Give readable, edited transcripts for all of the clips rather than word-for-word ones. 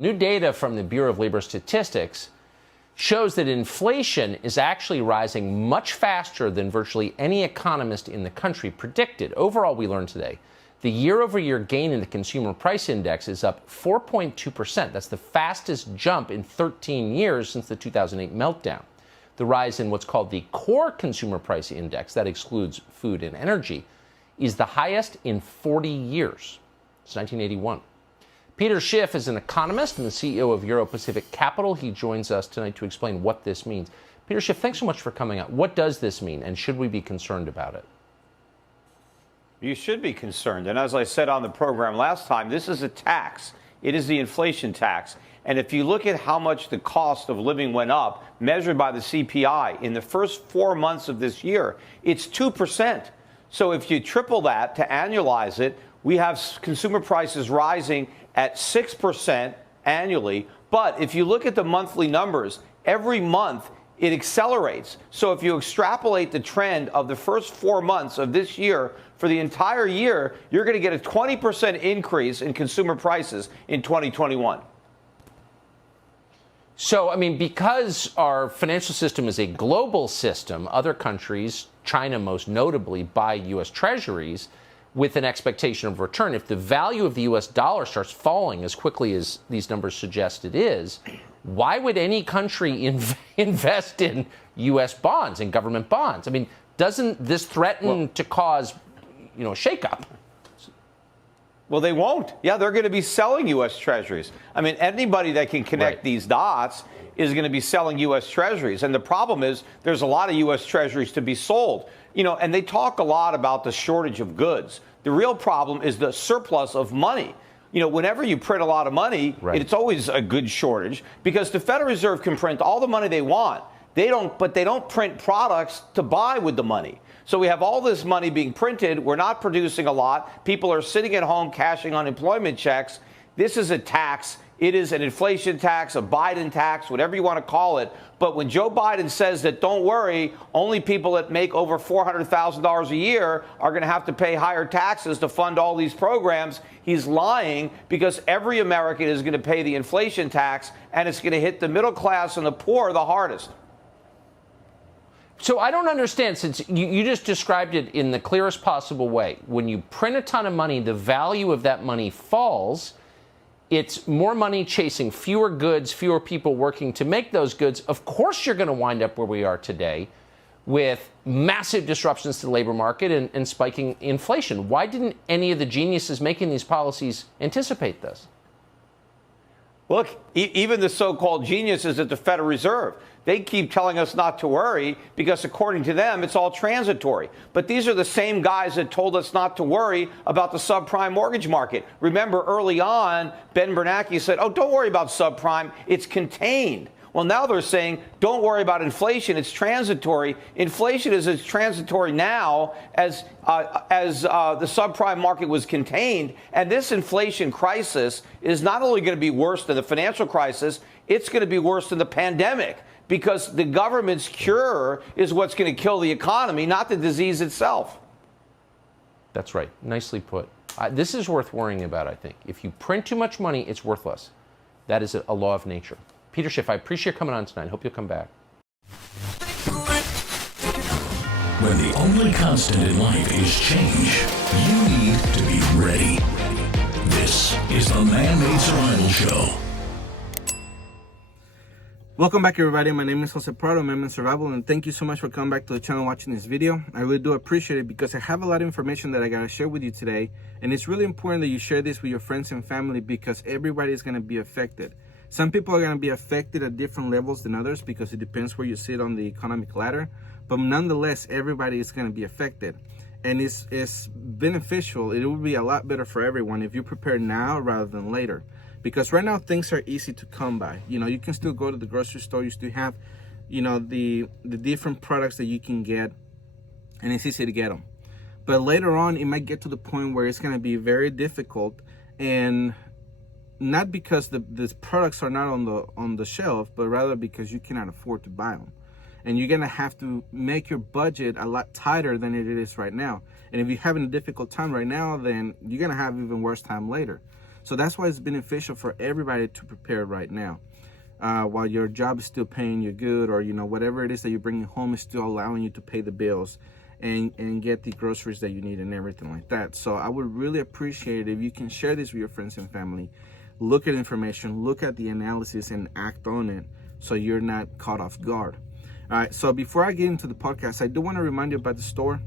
New data from the Bureau of Labor Statistics shows that inflation is actually rising much faster than virtually any economist in the country predicted. Overall, we learned today, the year-over-year gain in the consumer price index is up 4.2%. That's the fastest jump in 13 years since the 2008 meltdown. The rise in what's called the core consumer price index, that excludes food and energy, is the highest in 40 years. It's 1981. Peter Schiff is an economist and the CEO of Euro-Pacific Capital. He joins us tonight to explain what this means. Peter Schiff, thanks so much for coming out. What does this mean, and should we be concerned about it? You should be concerned. And as I said on the program last time, this is a tax. It is the inflation tax. And if you look at how much the cost of living went up, measured by the CPI, in the first 4 months of this year, it's 2%. So if you triple that to annualize it, we have consumer prices rising at 6% annually. But if you look at the monthly numbers, every month it accelerates. So if you extrapolate the trend of the first 4 months of this year, for the entire year, you're going to get a 20% increase in consumer prices in 2021. So, I mean, because our financial system is a global system, other countries, China most notably, buy U.S. treasuries with an expectation of return. If the value of the U.S. dollar starts falling as quickly as these numbers suggest it is, why would any country invest in U.S. bonds and government bonds? I mean, doesn't this threaten to cause, a shakeup? Well, they won't. Yeah, they're going to be selling U.S. treasuries. I mean, anybody that can connect these dots is going to be selling U.S. treasuries. And the problem is there's a lot of U.S. treasuries to be sold. And they talk a lot about the shortage of goods. The real problem is the surplus of money. Whenever you print a lot of money, it's always a good shortage because the Federal Reserve can print all the money they want. But they don't print products to buy with the money. So we have all this money being printed. We're not producing a lot. People are sitting at home cashing unemployment checks. This is a tax. It is an inflation tax, a Biden tax, whatever you want to call it. But when Joe Biden says that, don't worry, only people that make over $400,000 a year are going to have to pay higher taxes to fund all these programs, he's lying because every American is going to pay the inflation tax, and it's going to hit the middle class and the poor the hardest. So I don't understand, since you just described it in the clearest possible way. When you print a ton of money, the value of that money falls. It's more money chasing fewer goods, fewer people working to make those goods. Of course, you're going to wind up where we are today with massive disruptions to the labor market and spiking inflation. Why didn't any of the geniuses making these policies anticipate this? Look, even the so-called geniuses at the Federal Reserve, they keep telling us not to worry because, according to them, it's all transitory. But these are the same guys that told us not to worry about the subprime mortgage market. Remember, early on, Ben Bernanke said, don't worry about subprime. It's contained. Well, now they're saying, don't worry about inflation. It's transitory. Inflation is as transitory now as the subprime market was contained. And this inflation crisis is not only going to be worse than the financial crisis, it's going to be worse than the pandemic because the government's cure is what's going to kill the economy, not the disease itself. That's right. Nicely put. This is worth worrying about, I think. If you print too much money, it's worthless. That is a law of nature. Peter Schiff, I appreciate you coming on tonight. Hope you'll come back. When the only constant in life is change, you need to be ready. This is the Man-Made Survival Show. Welcome back, everybody. My name is Jose Prado, Man-Made Survival, and thank you so much for coming back to the channel watching this video. I really do appreciate it because I have a lot of information that I got to share with you today, and it's really important that you share this with your friends and family because everybody is going to be affected. Some people are going to be affected at different levels than others because it depends where you sit on the economic ladder. But nonetheless, everybody is going to be affected. And it's beneficial. It will be a lot better for everyone if you prepare now rather than later. Because right now, things are easy to come by. You can still go to the grocery store. You still have, the different products that you can get. And it's easy to get them. But later on, it might get to the point where it's going to be very difficult, and not because the products are not on the shelf, but rather because you cannot afford to buy them. And you're going to have to make your budget a lot tighter than it is right now. And if you're having a difficult time right now, then you're going to have even worse time later. So that's why it's beneficial for everybody to prepare right now. While your job is still paying you good, or whatever it is that you're bringing home is still allowing you to pay the bills and get the groceries that you need and everything like that. So I would really appreciate it if you can share this with your friends and family. Look at information, look at the analysis, and act on it so you're not caught off guard. All right, so before I get into the podcast, I do want to remind you about the store.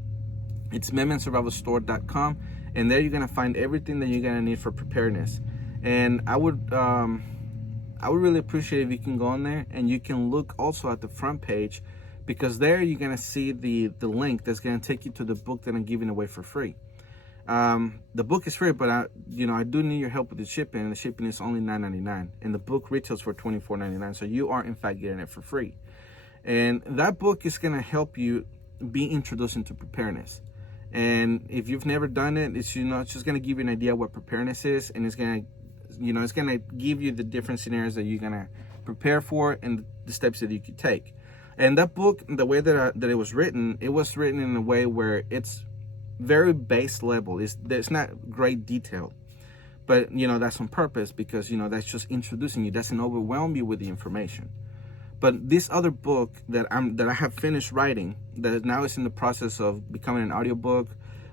It's MedmanSurvivalStore.com, and there you're going to find everything that you're going to need for preparedness. And I would really appreciate if you can go on there and you can look also at the front page, because there you're going to see the link that's going to take you to the book that I'm giving away for free. The book is free, but I do need your help with the shipping, and the shipping is only $9.99, and the book retails for $24.99. So you are in fact getting it for free. And that book is going to help you be introduced into preparedness. And if you've never done it, it's just going to give you an idea what preparedness is, and it's going to give you the different scenarios that you're going to prepare for and the steps that you could take. And that book, the way that it was written in a way where it's very base level. It's not great detail, but that's on purpose, because that's just introducing you. Doesn't overwhelm you with the information. But this other book that I have finished writing, that now is in the process of becoming an audiobook,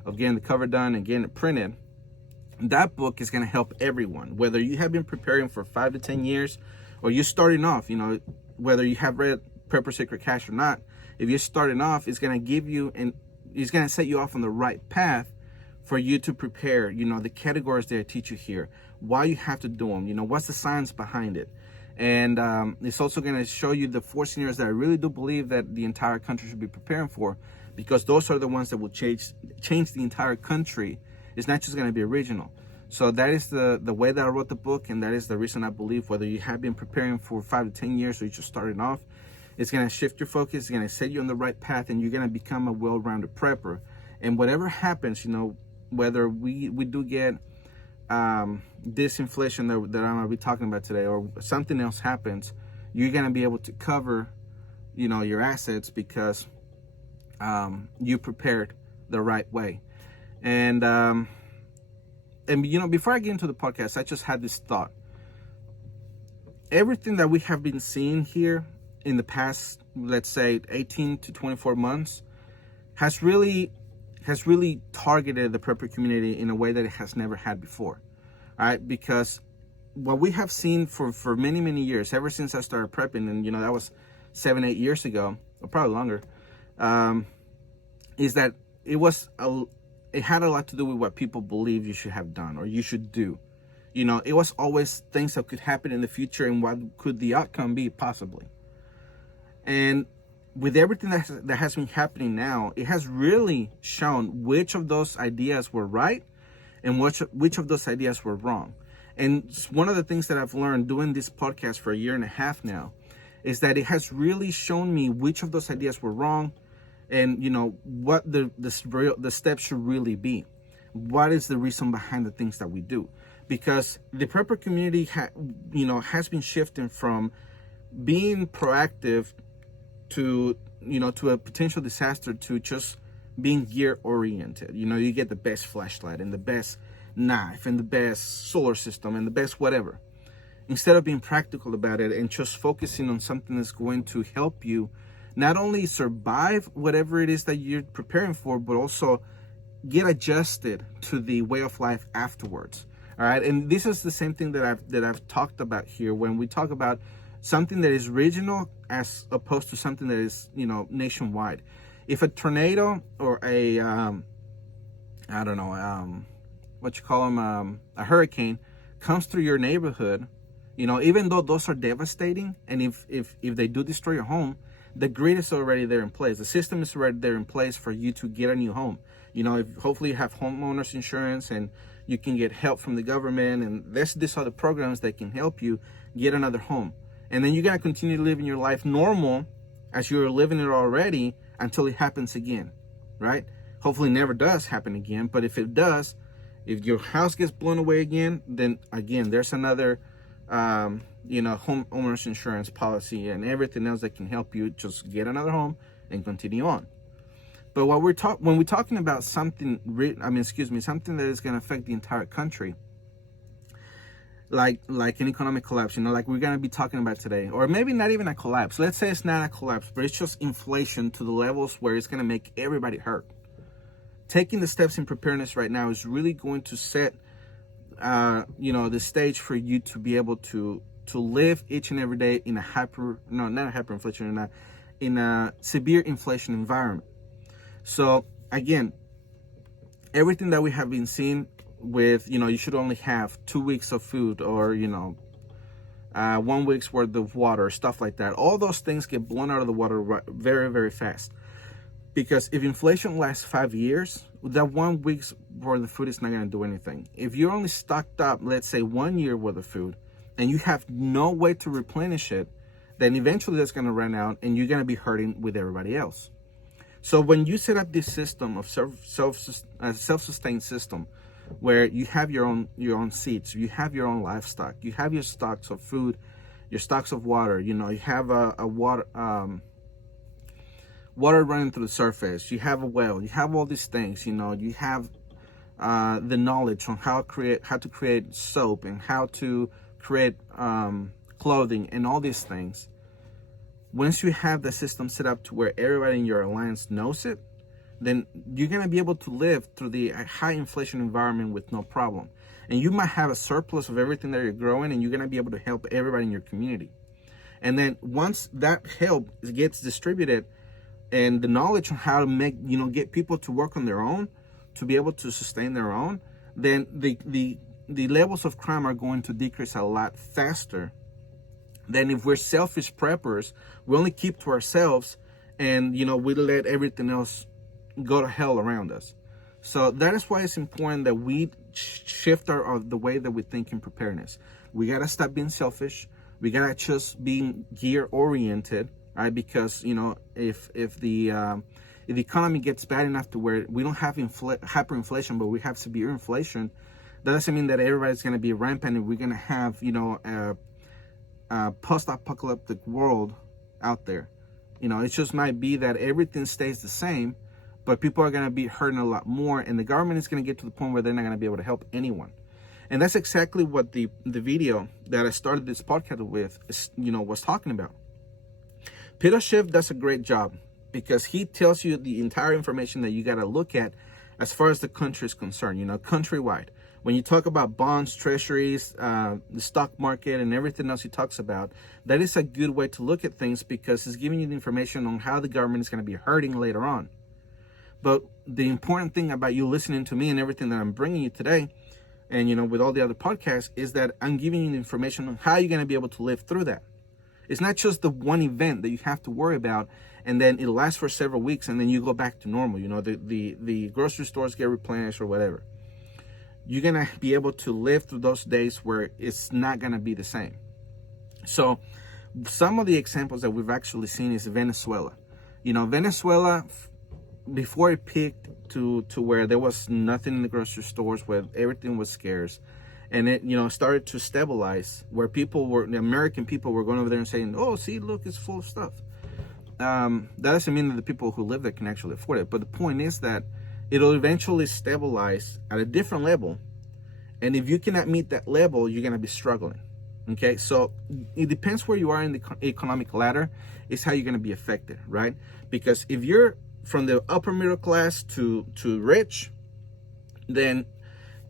of getting the cover done and getting it printed, that book is going to help everyone, whether you have been preparing for 5 to 10 years, or you're starting off. Whether you have read Preppers Secrete Cache or not, if you're starting off, it's going to give you, and it's going to set you off on the right path for you to prepare. The categories that I teach you here, why you have to do them, what's the science behind it. And it's also going to show you the 4 scenarios that I really do believe that the entire country should be preparing for, because those are the ones that will change the entire country. It's not just going to be original. So that is the way that I wrote the book, and that is the reason I believe whether you have been preparing for 5 to 10 years or you're just starting off, it's going to shift your focus, it's going to set you on the right path, and you're going to become a well-rounded prepper. And whatever happens, whether we do get this inflation that I'm going to be talking about today, or something else happens, you're going to be able to cover, your assets, because you prepared the right way. And before I get into the podcast, I just had this thought. Everything that we have been seeing here in the past, let's say 18 to 24 months, has really targeted the prepper community in a way that it has never had before. All right, because what we have seen for many, many years, ever since I started prepping, and that was 7-8 years ago, or probably longer, is that it had a lot to do with what people believe you should have done or you should do. It was always things that could happen in the future, and what could the outcome be possibly. And with everything that has been happening now, it has really shown which of those ideas were right and which of those ideas were wrong. And one of the things that I've learned doing this podcast for 1.5 years now is that it has really shown me which of those ideas were wrong, and what the steps should really be. What is the reason behind the things that we do? Because the prepper community has been shifting from being proactive to a potential disaster, to just being gear oriented. You get the best flashlight and the best knife and the best solar system and the best whatever, instead of being practical about it and just focusing on something that's going to help you not only survive whatever it is that you're preparing for, but also get adjusted to the way of life afterwards. All right, and this is the same thing that I've talked about here when we talk about something that is regional as opposed to something that is nationwide. If a tornado or a a hurricane comes through your neighborhood, even though those are devastating, and if they do destroy your home, the grid is already there in place. The system is already there in place for you to get a new home. Hopefully you have homeowners insurance, and you can get help from the government, and there's these other programs that can help you get another home. And then you're going to continue living your life normal as you're living it already until it happens again, right? Hopefully it never does happen again, but if it does, if your house gets blown away again, then again, there's another homeowners insurance policy and everything else that can help you just get another home and continue on. But when we're talking about something that is going to affect the entire country, like an economic collapse, like we're going to be talking about today, or maybe not even a collapse. Let's say it's not a collapse, but it's just inflation to the levels where it's going to make everybody hurt. Taking the steps in preparedness right now is really going to set, the stage for you to be able to live each and every day in in a severe inflation environment. So again, everything that we have been seeing with, you should only have 2 weeks of food, or 1 week's worth of water, stuff like that. All those things get blown out of the water very, very fast. Because if inflation lasts 5 years, that 1 week's worth of food is not going to do anything. If you're only stocked up, let's say 1 year worth of food, and you have no way to replenish it, then eventually that's going to run out, and you're going to be hurting with everybody else. So when you set up this system of self-sustained system, where you have your own seeds, you have your own livestock, you have your stocks of food, your stocks of water, you have a water running through the surface, you have a well, you have all these things, you have the knowledge on how to create soap, and how to create clothing, and all these things. Once you have the system set up to where everybody in your alliance knows it, then you're going to be able to live through the high inflation environment with no problem. And you might have a surplus of everything that you're growing, and you're going to be able to help everybody in your community. And then once that help gets distributed, and the knowledge on how to make, get people to work on their own, to be able to sustain their own, then the levels of crime are going to decrease a lot faster than if we're selfish preppers. We only keep to ourselves, and we let everything else go to hell around us. So that is why it's important that we shift the way that we think in preparedness. We gotta stop being selfish. We gotta just be gear oriented, right? Because if the economy gets bad enough to where we don't have hyperinflation, but we have severe inflation, that doesn't mean that everybody's gonna be rampant, and we're gonna have a post-apocalyptic world out there. It just might be that everything stays the same, but people are going to be hurting a lot more, and the government is going to get to the point where they're not going to be able to help anyone. And that's exactly what the video that I started this podcast with was talking about. Peter Schiff does a great job, because he tells you the entire information that you got to look at as far as the country is concerned, countrywide. When you talk about bonds, treasuries, the stock market, and everything else he talks about, that is a good way to look at things, because it's giving you the information on how the government is going to be hurting later on. But the important thing about you listening to me and everything that I'm bringing you today, and with all the other podcasts, is that I'm giving you the information on how you're going to be able to live through that. It's not just the one event that you have to worry about, and then it lasts for several weeks, and then you go back to normal. The grocery stores get replenished or whatever. You're going to be able to live through those days where it's not going to be the same. So some of the examples that we've actually seen is Venezuela. Venezuela, before it peaked to where there was nothing in the grocery stores, where everything was scarce, and it started to stabilize, where the American people were going over there and saying, oh, see, look, it's full of stuff. That doesn't mean that the people who live there can actually afford it, but the point is that it'll eventually stabilize at a different level, and if you cannot meet that level, you're going to be struggling. Okay, so it depends where you are in the economic ladder is how you're going to be affected, right? Because if you're from the upper middle class to rich, then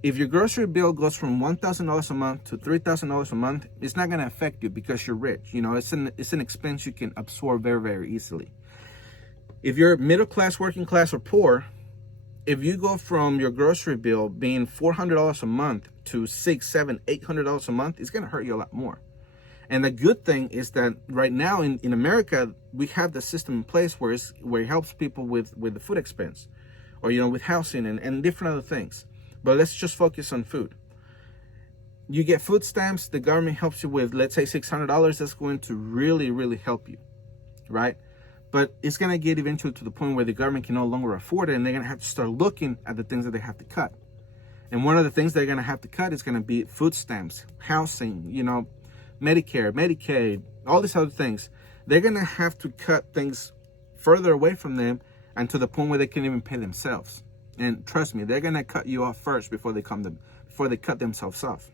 if your grocery bill goes from $1,000 a month to $3,000 a month, it's not going to affect you because you're rich. It's an expense you can absorb very, very easily. If you're middle class, working class, or poor, if you go from your grocery bill being $400 a month to $600, $700, $800 a month, it's going to hurt you a lot more. And the good thing is that right now in America, we have the system in place where it helps people with the food expense, or with housing and different other things. But let's just focus on food. You get food stamps, the government helps you with, let's say, $600. That's going to really, really help you, right? But it's going to get eventually to the point where the government can no longer afford it, and they're going to have to start looking at the things that they have to cut. And one of the things they're going to have to cut is going to be food stamps, housing, Medicare, Medicaid, all these other things. They're going to have to cut things further away from them, and to the point where they can't even pay themselves. And trust me, they're going to cut you off first before they cut themselves off.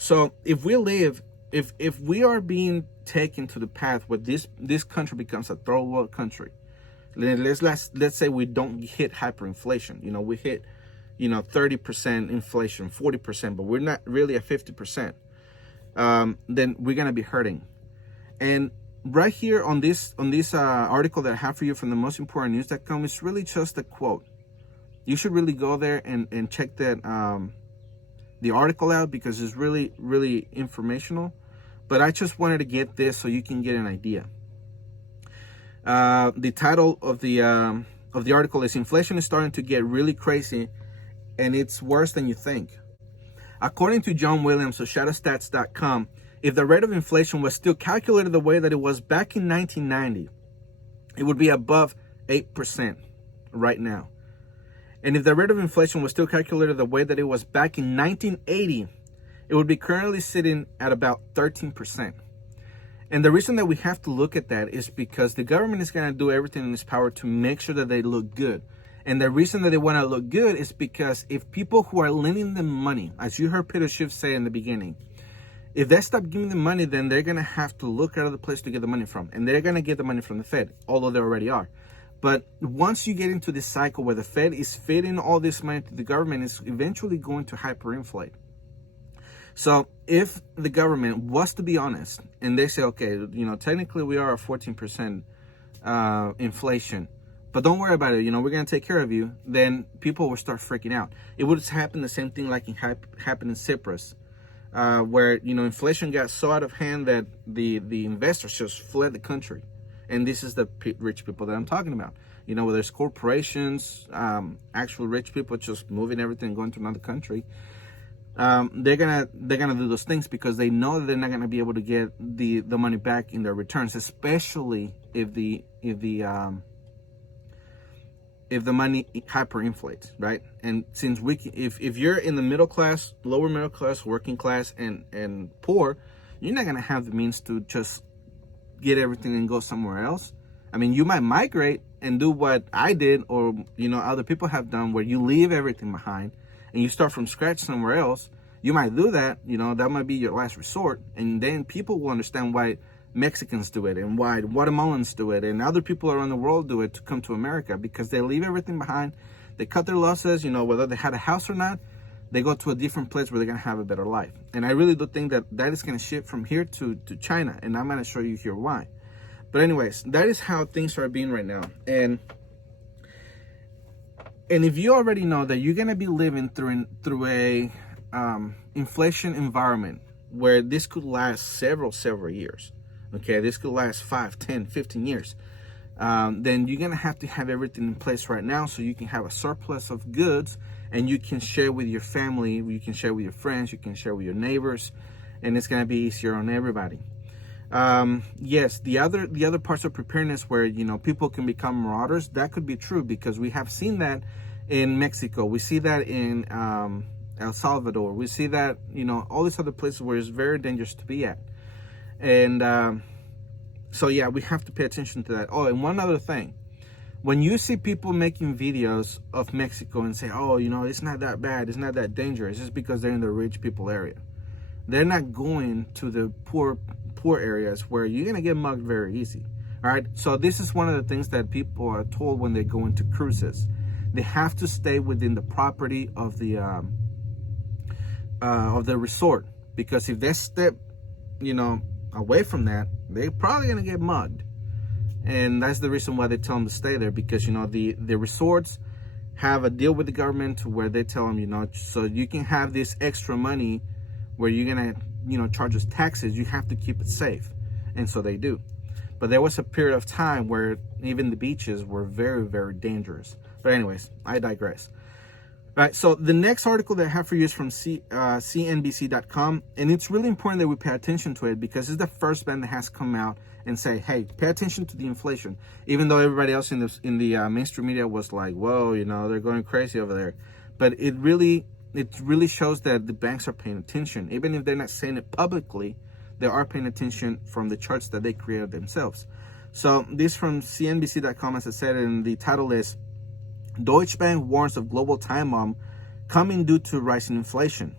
So if we are being taken to the path where this country becomes a third world country, let's say we don't hit hyperinflation. We hit 30% inflation, 40%, but we're not really at 50%. Then we're gonna be hurting. And right here on this article that I have for you from the most important news.com, it's really just a quote. You should really go there and check that the article out, because it's really, really informational. But I just wanted to get this so you can get an idea. The title of the article is "Inflation is starting to get really crazy, and it's worse than you think." According to John Williams of Shadowstats.com, if the rate of inflation was still calculated the way that it was back in 1990, it would be above 8% right now. And if the rate of inflation was still calculated the way that it was back in 1980, it would be currently sitting at about 13%. And the reason that we have to look at that is because the government is going to do everything in its power to make sure that they look good. And the reason that they want to look good is because if people who are lending them money, as you heard Peter Schiff say in the beginning, if they stop giving them money, then they're going to have to look at other place to get the money from. And they're going to get the money from the Fed, although they already are. But once you get into this cycle where the Fed is feeding all this money to the government, it's eventually going to hyperinflate. So if the government was to be honest and they say, okay, technically we are at 14% inflation, but don't worry about it, we're going to take care of you, then people will start freaking out. It would happen the same thing like happened in Cyprus, where, inflation got so out of hand that the investors just fled the country. And this is the rich people that I'm talking about. Whether it's corporations, actual rich people just moving everything and going to another country. They're gonna do those things because they know that they're not gonna be able to get the money back in their returns, especially if the money hyperinflates, right? And since if you're in the middle class, lower middle class, working class, and poor, you're not gonna have the means to just get everything and go somewhere else. I mean, you might migrate and do what I did, or other people have done, where you leave everything behind and you start from scratch somewhere else. You might do that. That might be your last resort, and then people will understand why Mexicans do it and why Guatemalans do it and other people around the world do it to come to America, because they leave everything behind. They cut their losses. Whether they had a house or not, they go to a different place where they're going to have a better life. And I really do think that is going to shift from here to China. And I'm going to show you here why. But anyways, that is how things are being right now. And if you already know that you're going to be living through a inflation environment where this could last several years, okay, this could last 5, 10, 15 years, then you're going to have everything in place right now so you can have a surplus of goods and you can share with your family, you can share with your friends, you can share with your neighbors, and it's going to be easier on everybody. Yes, the other parts of preparedness where people can become marauders, that could be true, because we have seen that in Mexico, we see that in El Salvador, we see that all these other places where it's very dangerous to be at. And so yeah, we have to pay attention to that. Oh, and one other thing, when you see people making videos of Mexico and say, oh, it's not that bad, it's not that dangerous, it's because they're in the rich people area. They're not going to the poor areas where you're going to get mugged very easy. All right. So this is one of the things that people are told when they go into cruises. They have to stay within the property of the resort, because if they step, away from that, they're probably going to get mugged. And that's the reason why they tell them to stay there, because, the resorts have a deal with the government where they tell them, so you can have this extra money where you're going to, charge us taxes, you have to keep it safe. And so they do. But there was a period of time where even the beaches were very, very dangerous. But anyways, I digress. All right, so the next article that I have for you is from CNBC.com, and it's really important that we pay attention to it, because it's the first bank that has come out and say, hey, pay attention to the inflation, even though everybody else in the mainstream media was like, whoa, they're going crazy over there. But it really shows that the banks are paying attention. Even if they're not saying it publicly, they are paying attention from the charts that they created themselves. So this from CNBC.com, as I said, and the title is Deutsche Bank warns of global time bomb coming due to rising inflation.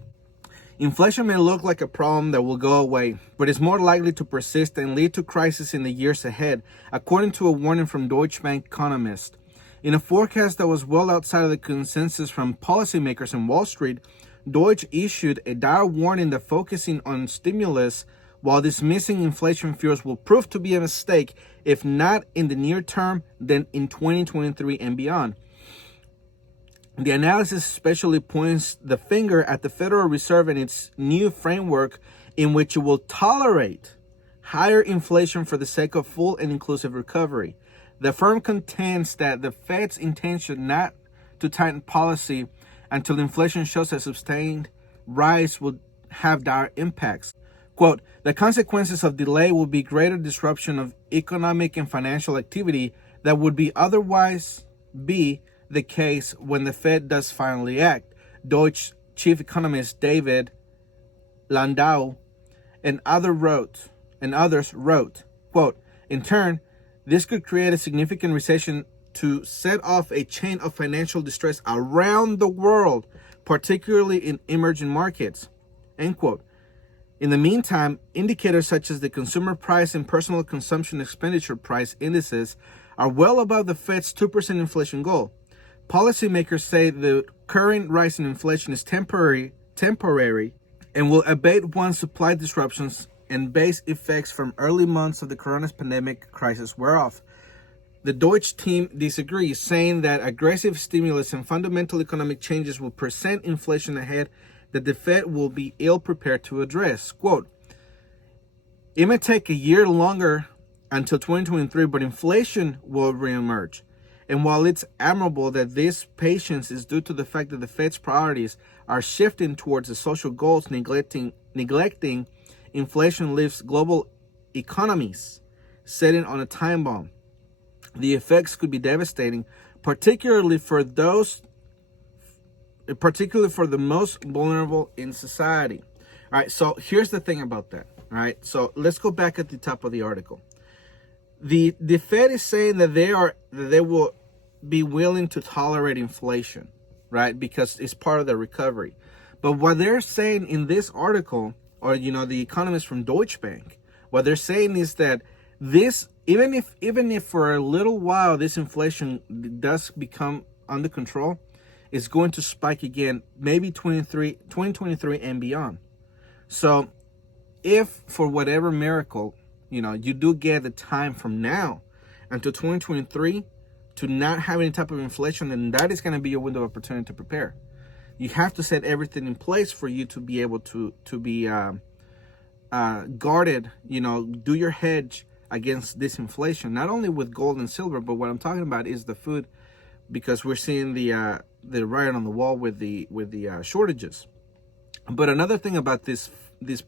Inflation may look like a problem that will go away, but is more likely to persist and lead to crisis in the years ahead, according to a warning from Deutsche Bank economists. In a forecast that was well outside of the consensus from policymakers in Wall Street, Deutsche issued a dire warning that focusing on stimulus while dismissing inflation fears will prove to be a mistake, if not in the near term, then in 2023 and beyond. The analysis especially points the finger at the Federal Reserve and its new framework in which it will tolerate higher inflation for the sake of full and inclusive recovery. The firm contends that the Fed's intention not to tighten policy until inflation shows a sustained rise will have dire impacts. Quote, the consequences of delay will be greater disruption of economic and financial activity that would be otherwise be the case when the Fed does finally act. Deutsche chief economist David Landau and others wrote, quote, in turn, this could create a significant recession to set off a chain of financial distress around the world, particularly in emerging markets, end quote. In the meantime, indicators such as the consumer price and personal consumption expenditure price indices are well above the Fed's 2% inflation goal. Policymakers say the current rise in inflation is temporary and will abate once supply disruptions and base effects from early months of the coronavirus pandemic crisis wear off. The Deutsche team disagrees, saying that aggressive stimulus and fundamental economic changes will present inflation ahead that the Fed will be ill prepared to address. Quote, it may take a year longer until 2023, but inflation will reemerge. And while it's admirable that this patience is due to the fact that the Fed's priorities are shifting towards the social goals, neglecting inflation leaves global economies sitting on a time bomb. The effects could be devastating, particularly for the most vulnerable in society. All right, so here's the thing about that. All right, so let's go back at the top of the article. The Fed is saying that they will be willing to tolerate inflation, right? Because it's part of the recovery. But what they're saying in this article, or the economists from Deutsche Bank, what they're saying is that this, even if for a little while this inflation does become under control, it's going to spike again, maybe 2023 and beyond. So if for whatever miracle, you do get the time from now until 2023 to not have any type of inflation, then that is going to be your window of opportunity to prepare. You have to set everything in place for you to be able to be guarded, do your hedge against this inflation, not only with gold and silver, but what I'm talking about is the food, because we're seeing the writing on the wall with the shortages. But another thing about this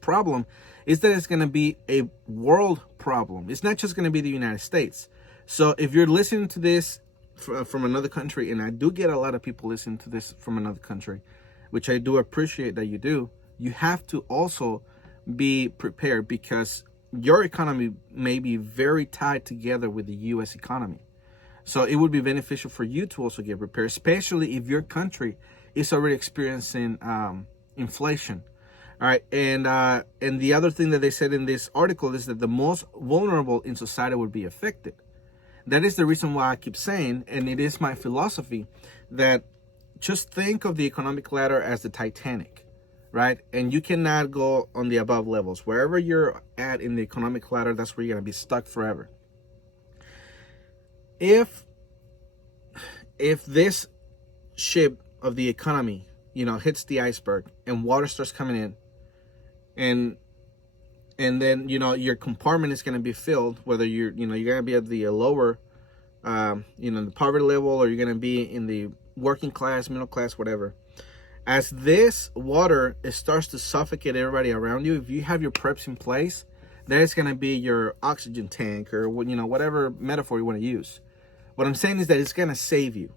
problem is that it's going to be a world problem. It's not just going to be the United States. So if you're listening to this from another country, and I do get a lot of people listening to this from another country, which I do appreciate that you do, you have to also be prepared, because your economy may be very tied together with the U.S. economy. So it would be beneficial for you to also get prepared, especially if your country is already experiencing inflation. All right, and the other thing that they said in this article is that the most vulnerable in society would be affected. That is the reason why I keep saying, and it is my philosophy, that just think of the economic ladder as the Titanic, right? And you cannot go on the above levels. Wherever you're at in the economic ladder, that's where you're going to be stuck forever. If this ship of the economy, hits the iceberg and water starts coming in, and then your compartment is going to be filled, whether you're going to be at the lower the poverty level, or you're going to be in the working class, middle class, whatever. As this water starts to suffocate everybody around you, if you have your preps in place, that is going to be your oxygen tank, or whatever metaphor you want to use. What I'm saying is that it's going to save you.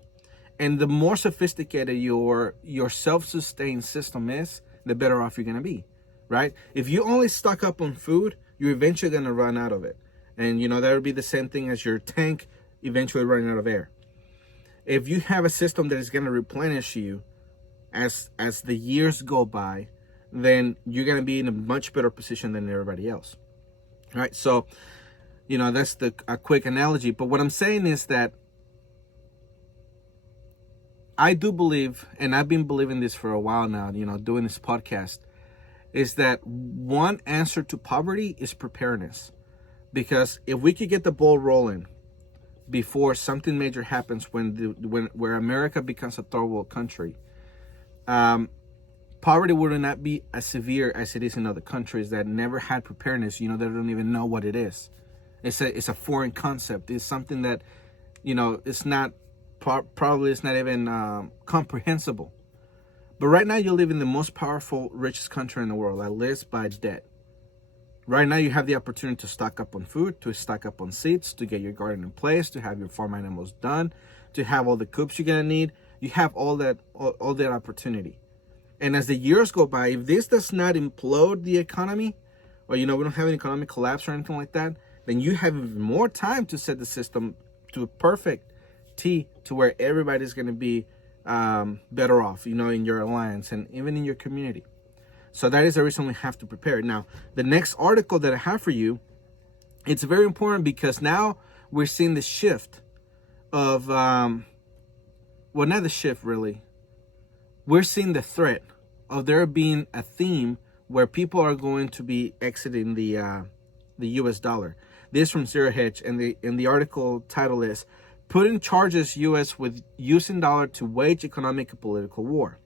And the more sophisticated your self-sustained system is, the better off you're going to be, right? If you only stock up on food, you're eventually going to run out of it. And, that would be the same thing as your tank eventually running out of air. If you have a system that is going to replenish you as the years go by, then you're going to be in a much better position than everybody else. All right, so, that's a quick analogy. But what I'm saying is that I do believe, and I've been believing this for a while now, doing this podcast, is that one answer to poverty is preparedness. Because if we could get the ball rolling before something major happens, where America becomes a third world country, poverty would not be as severe as it is in other countries that never had preparedness. They don't even know what it is. It's a foreign concept. It's something that, it's not probably it's not even comprehensible. But right now you live in the most powerful, richest country in the world that lives by debt. Right now you have the opportunity to stock up on food, to stock up on seeds, to get your garden in place, to have your farm animals done, to have all the coops you're gonna need. You have all that opportunity. And as the years go by, if this does not implode the economy, or we don't have an economic collapse or anything like that, then you have even more time to set the system to a perfect T, to where everybody's going to be better off, in your alliance and even in your community. So that is the reason we have to prepare. Now, the next article that I have for you, it's very important because now we're seeing the shift of, not the shift really. We're seeing the threat of there being a theme where people are going to be exiting the U.S. dollar. This from Zero Hedge, and the article title is Putin Charges US with using dollar to wage economic and political war.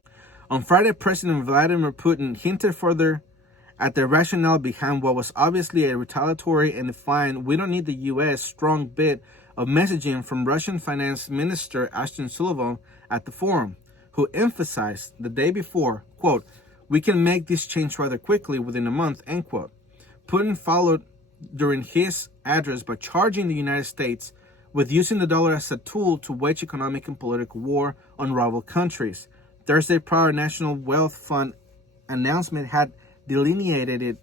On Friday, President Vladimir Putin hinted further at the rationale behind what was obviously a retaliatory and defiant "we don't need the U.S." strong bit of messaging from Russian Finance Minister Ashton Sullivan at the forum, who emphasized the day before, quote, "we can make this change rather quickly within a month," end quote. Putin followed during his address by charging the United States with using the dollar as a tool to wage economic and political war on rival countries. Thursday, prior National Wealth Fund announcement had delineated it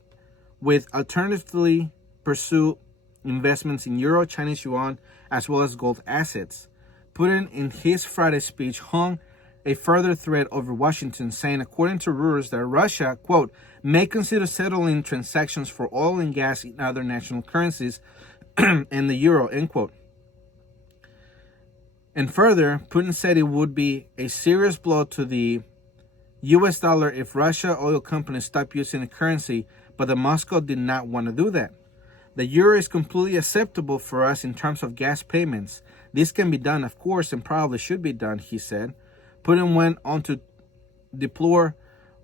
with alternatively pursue investments in euro, Chinese yuan, as well as gold assets. Putin, in his Friday speech, hung a further threat over Washington, saying, according to Reuters, that Russia, quote, may consider settling transactions for oil and gas in other national currencies and the euro, end quote. And further, Putin said it would be a serious blow to the U.S. dollar if Russia oil companies stopped using the currency, but the Moscow did not want to do that. The euro is completely acceptable for us in terms of gas payments. This can be done, of course, and probably should be done, he said. Putin went on to deplore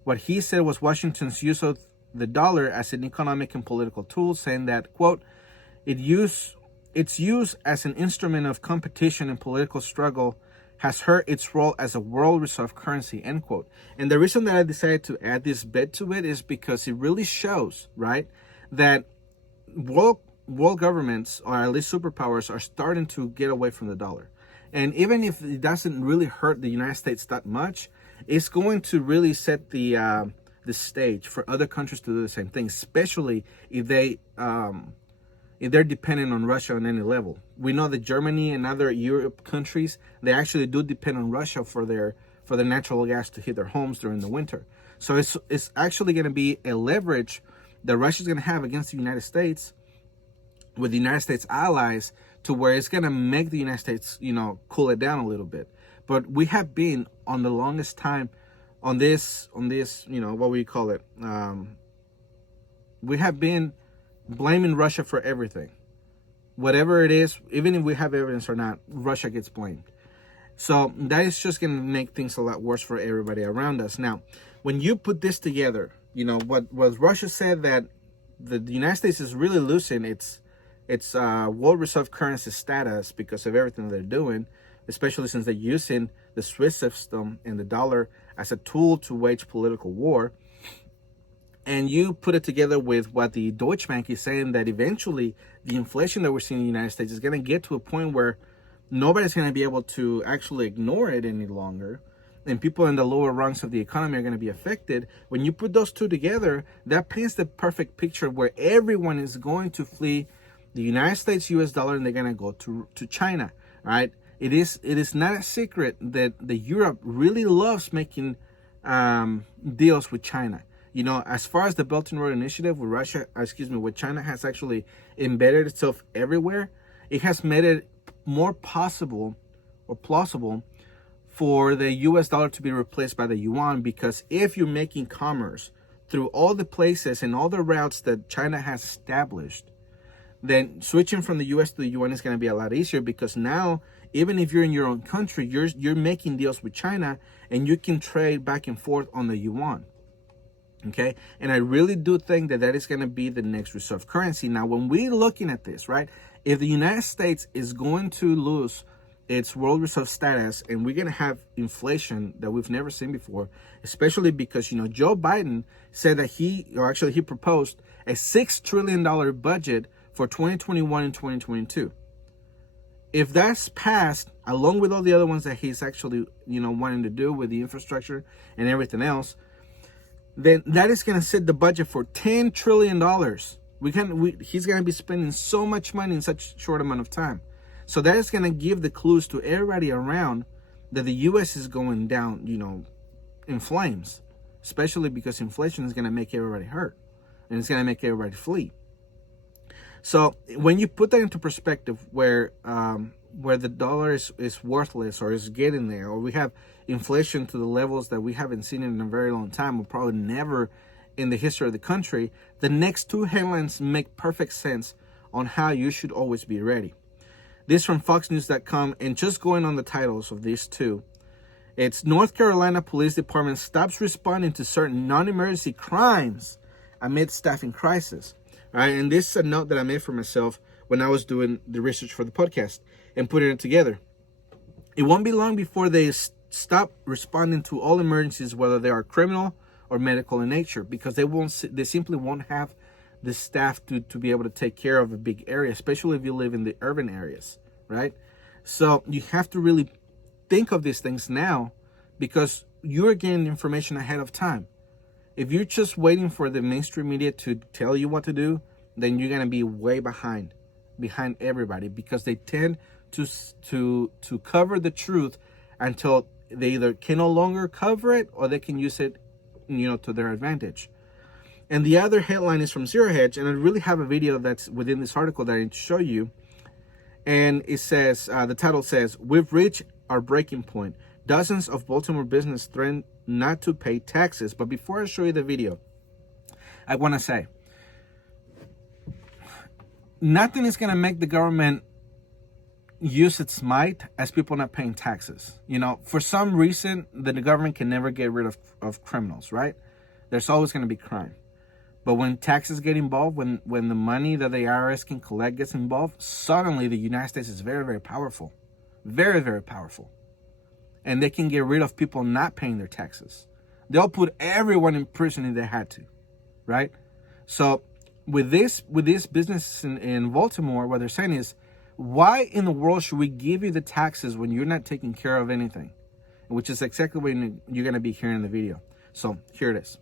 what he said was Washington's use of the dollar as an economic and political tool, saying that, quote, its use as an instrument of competition and political struggle has hurt its role as a world reserve currency, end quote. And the reason that I decided to add this bit to it is because it really shows, right, that world governments, or at least superpowers, are starting to get away from the dollar. And even if it doesn't really hurt the United States that much, it's going to really set the stage for other countries to do the same thing, especially if they're dependent on Russia on any level. We know that Germany and other Europe countries, they actually do depend on Russia for their natural gas to heat their homes during the winter. So it's actually going to be a leverage that Russia's going to have against the United States, with the United States allies, to where it's going to make the United States, cool it down a little bit. But we have been on the longest time on this, what we call it. We have been blaming Russia for everything. Whatever it is, even if we have evidence or not, Russia gets blamed. So that is just going to make things a lot worse for everybody around us. Now, when you put this together, what Russia said, that the United States is really losing its world reserve currency status because of everything they're doing, especially since they're using the Swiss system and the dollar as a tool to wage political war. And you put it together with what the Deutsche Bank is saying, that eventually the inflation that we're seeing in the United States is going to get to a point where nobody's going to be able to actually ignore it any longer. And people in the lower rungs of the economy are going to be affected. When you put those two together, that paints the perfect picture where everyone is going to flee the United States US dollar, and they're going to go to China, right? It is not a secret that the Europe really loves making deals with China. You know, as far as the Belt and Road Initiative with with China has actually embedded itself everywhere, it has made it more possible or plausible for the US dollar to be replaced by the yuan, because if you're making commerce through all the places and all the routes that China has established, then switching from the US to the yuan is going to be a lot easier, because now, even if you're in your own country, you're making deals with China and you can trade back and forth on the yuan. Okay, and I really do think that that is going to be the next reserve currency. Now, when we're looking at this, right, if the United States is going to lose its world reserve status and we're going to have inflation that we've never seen before, especially because, you know, Joe Biden said that he proposed a $6 trillion budget for 2021 and 2022. If that's passed, along with all the other ones that he's actually, you know, wanting to do with the infrastructure and everything else, then that is going to set the budget for $10 trillion. He's going to be spending so much money in such a short amount of time. So that is going to give the clues to everybody around that the U.S. is going down, you know, in flames, especially because inflation is going to make everybody hurt and it's going to make everybody flee. So when you put that into perspective, where the dollar is worthless or is getting there, or we have inflation to the levels that we haven't seen in a very long time, or probably never in the history of the country, the next two headlines make perfect sense on how you should always be ready. This from FoxNews.com, and just going on the titles of these two, it's North Carolina Police Department stops responding to certain non-emergency crimes amid staffing crisis. All right, and this is a note that I made for myself when I was doing the research for the podcast and putting it together. It won't be long before they stop responding to all emergencies, whether they are criminal or medical in nature, because they simply won't have the staff to be able to take care of a big area, especially if you live in the urban areas, right? So you have to really think of these things now, because you're getting information ahead of time. If you're just waiting for the mainstream media to tell you what to do, then you're going to be way behind everybody, because they tend to cover the truth until they either can no longer cover it or they can use it, you know, to their advantage. And the other headline is from Zero Hedge, and I really have a video that's within this article that I need to show you. And it says, the title says, "We've reached our breaking point. Dozens of Baltimore business threaten not to pay taxes." But before I show you the video, I want to say, nothing is going to make the government use its might as people not paying taxes. You know, for some reason, the government can never get rid of criminals, right? There's always going to be crime. But when taxes get involved, when the money that the IRS can collect gets involved, suddenly the United States is very, very powerful. Very, very powerful. And they can get rid of people not paying their taxes. They'll put everyone in prison if they had to, right? So with this business in Baltimore, what they're saying is, why in the world should we give you the taxes when you're not taking care of anything? Which is exactly what you're going to be hearing in the video. So here it is.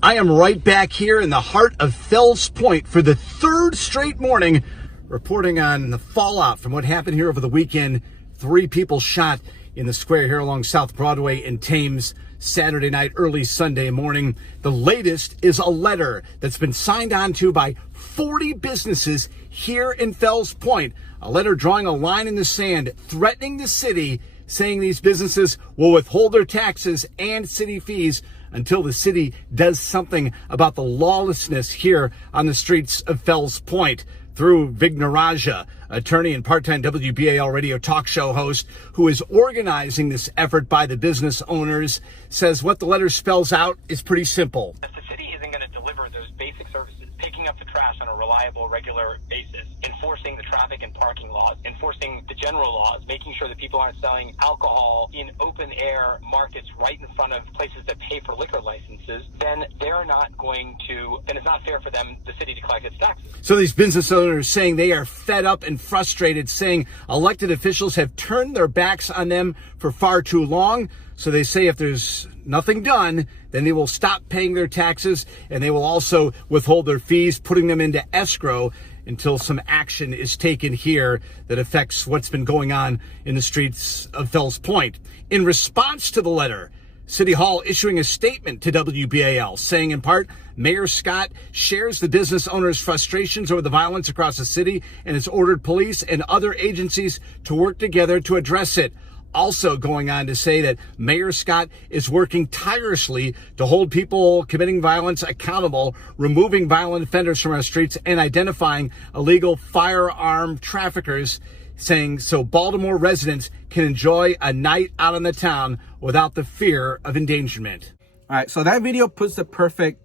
I am right back here in the heart of Fells Point for the third straight morning, reporting on the fallout from what happened here over the weekend. 3 people shot in the square here along South Broadway in Thames Saturday night, early Sunday morning. The latest is a letter that's been signed onto by 40 businesses here in Fells Point. A letter drawing a line in the sand, threatening the city, saying these businesses will withhold their taxes and city fees until the city does something about the lawlessness here on the streets of Fells Point. Through Vignaraja, attorney and part-time WBAL radio talk show host who is organizing this effort by the business owners, says what the letter spells out is pretty simple. If the city isn't going to deliver those basic services, picking up the trash on a reliable, regular basis, enforcing the traffic and parking laws, enforcing the general laws, making sure that people aren't selling alcohol in open air markets right in front of places that pay for liquor licenses, then they're not going to, then it's not fair for them, the city, to collect its taxes. So these business owners saying they are fed up and frustrated, saying elected officials have turned their backs on them for far too long. So they say if there's nothing done, then they will stop paying their taxes and they will also withhold their fees, putting them into escrow until some action is taken here that affects what's been going on in the streets of Fells Point. In response to the letter, City Hall issuing a statement to WBAL, saying in part, Mayor Scott shares the business owners' frustrations over the violence across the city and has ordered police and other agencies to work together to address it. Also going on to say that Mayor Scott is working tirelessly to hold people committing violence accountable, removing violent offenders from our streets, and identifying illegal firearm traffickers, saying so Baltimore residents can enjoy a night out in the town without the fear of endangerment. All right, so that video puts the perfect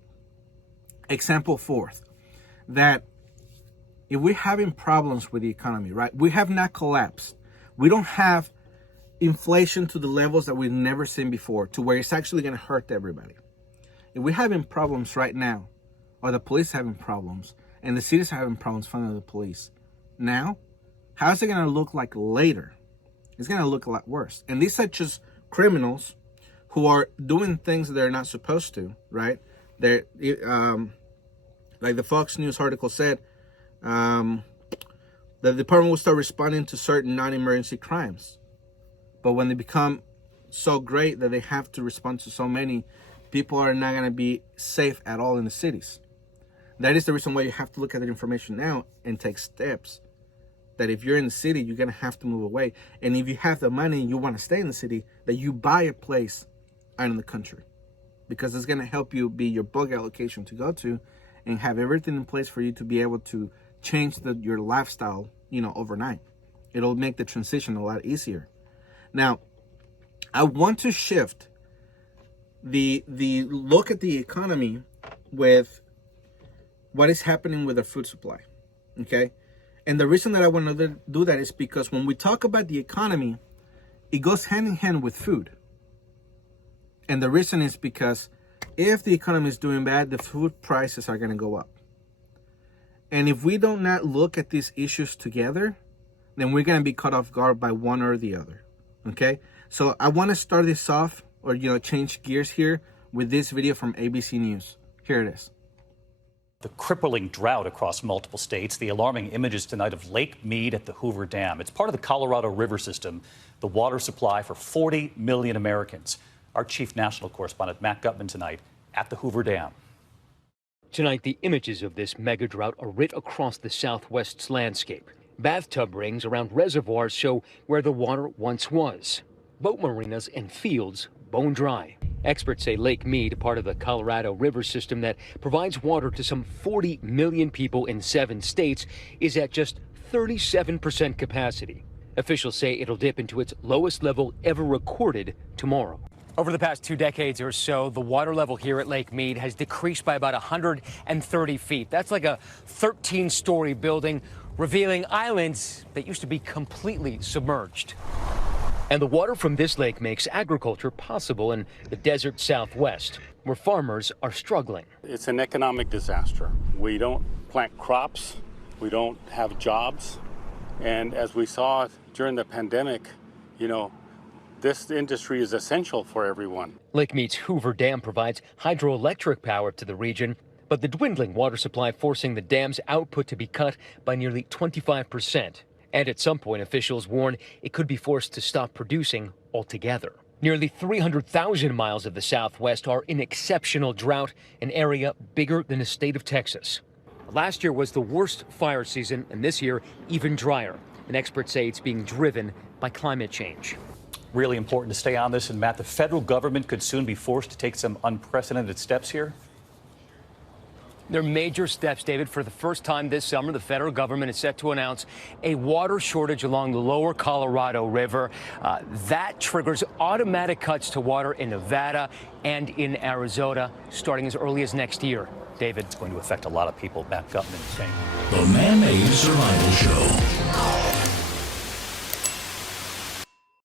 example forth that if we're having problems with the economy, right, we have not collapsed. We don't have inflation to the levels that we've never seen before, to where it's actually going to hurt everybody. If we're having problems right now, or the police having problems, and the cities having problems funding the police now, how's it going to look like later? It's going to look a lot worse. And these are just criminals who are doing things that they're not supposed to, right? They're like the Fox News article said, the department will start responding to certain non-emergency crimes. But when they become so great that they have to respond to so many, people are not going to be safe at all in the cities. That is the reason why you have to look at that information now and take steps. That if you're in the city, you're going to have to move away. And if you have the money and you want to stay in the city, that you buy a place out in the country. Because it's going to help you be your bug allocation to go to and have everything in place for you to be able to change your lifestyle, overnight. It'll make the transition a lot easier. Now, I want to shift the look at the economy with what is happening with the food supply, okay? And the reason that I want to do that is because when we talk about the economy, it goes hand in hand with food. And the reason is because if the economy is doing bad, the food prices are going to go up. And if we do not look at these issues together, then we're going to be caught off guard by one or the other. Okay, so I want to start this off, or change gears here with this video from ABC News. Here it is. The crippling drought across multiple states, the alarming images tonight of Lake Mead at the Hoover Dam. It's part of the Colorado River system, the water supply for 40 million Americans. Our chief national correspondent, Matt Gutman, tonight at the Hoover Dam. Tonight, the images of this mega drought are writ across the Southwest's landscape. Bathtub rings around reservoirs show where the water once was. Boat marinas and fields bone dry. Experts say Lake Mead, part of the Colorado River system that provides water to some 40 million people in 7 states, is at just 37% capacity. Officials say it'll dip into its lowest level ever recorded tomorrow. Over the past 2 decades or so, the water level here at Lake Mead has decreased by about 130 feet. That's like a 13-story building, revealing islands that used to be completely submerged. And the water from this lake makes agriculture possible in the desert Southwest, where farmers are struggling. It's an economic disaster. We don't plant crops, we don't have jobs, and as we saw during the pandemic, this industry is essential for everyone. Lake Mead's Hoover Dam provides hydroelectric power to the region, but the dwindling water supply forcing the dam's output to be cut by nearly 25%. And at some point, officials warn it could be forced to stop producing altogether. Nearly 300,000 miles of the Southwest are in exceptional drought, an area bigger than the state of Texas. Last year was the worst fire season, and this year even drier. And experts say it's being driven by climate change. Really important to stay on this. And Matt, the federal government could soon be forced to take some unprecedented steps here. They're major steps, David. For the first time this summer, the federal government is set to announce a water shortage along the lower Colorado River. That triggers automatic cuts to water in Nevada and in Arizona starting as early as next year. David. It's going to affect a lot of people. Matt Gutman saying. The Man-Made Survival Show.